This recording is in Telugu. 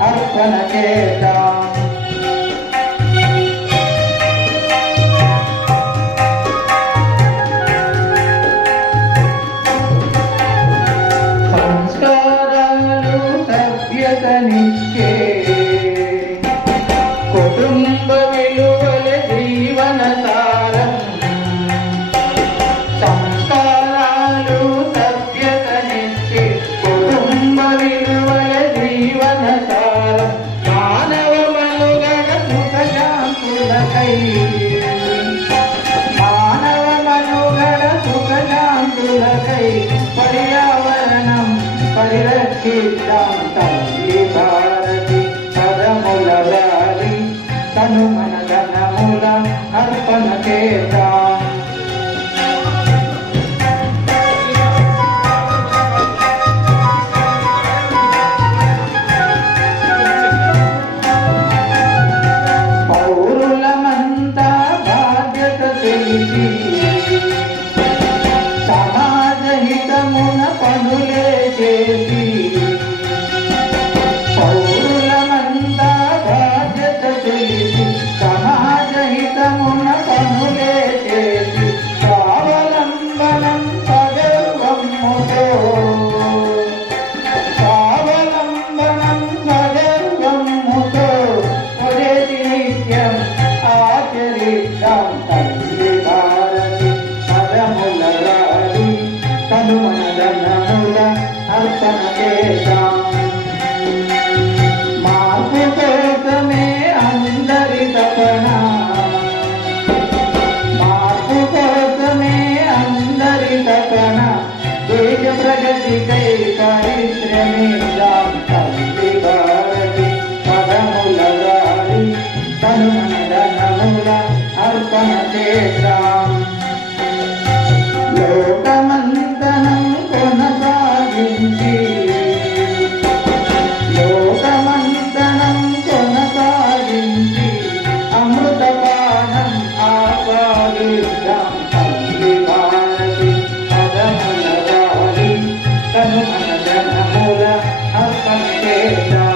अर्पण చేద్దాం సంస్కారాలు సభ్యతనిచ్చే కుటుంబ విలువల జీవన సారం సంస్కారాలు సభ్యతనిచ్చే కుటుంబ విలువల జీవన సారం మానవ మనుగడ సుఖ శాంతులకై మానవ మనుగడ సుఖ శాంతులకై పర్యావరణం పరిరక్షిద్దాం తల్లి భారతి పదముల వారి తను మన ధనముల అర్పణ చేద్దాం పౌరులమంతా బాధ్యత తెలిసి సమాజ హితమున పనులే చేసి పౌరులమంతా బాధ్యత తెలిసి సమాజ హితమున పనులే చేసి స్వావలంబనం సగర్వముతో స్వావలంబనం సగర్వముతో స్వదేశీ నిత్యం ఆచరిద్దాం తల్లి భారతి పదముల రాడి తను మన ధనముల అర్పణ చేద్దాం మార్పు కోసమే అందరి తపన మార్పు కోసమే అందరి తపన దేశ ప్రగతికై పరిశ్రమిద్దాం తల్లి భారతి పదముల రాడి తను మన ధనముల అర్పణ చేద్దాం లోకమంతనం కొనసాగించి లోకమంతనం కొనసాగించి అమృతపానం ఆస్వాదిద్దాం తల్లి భారతి పదముల రాడి తను మన ధనముల అర్పణ చేద్దాం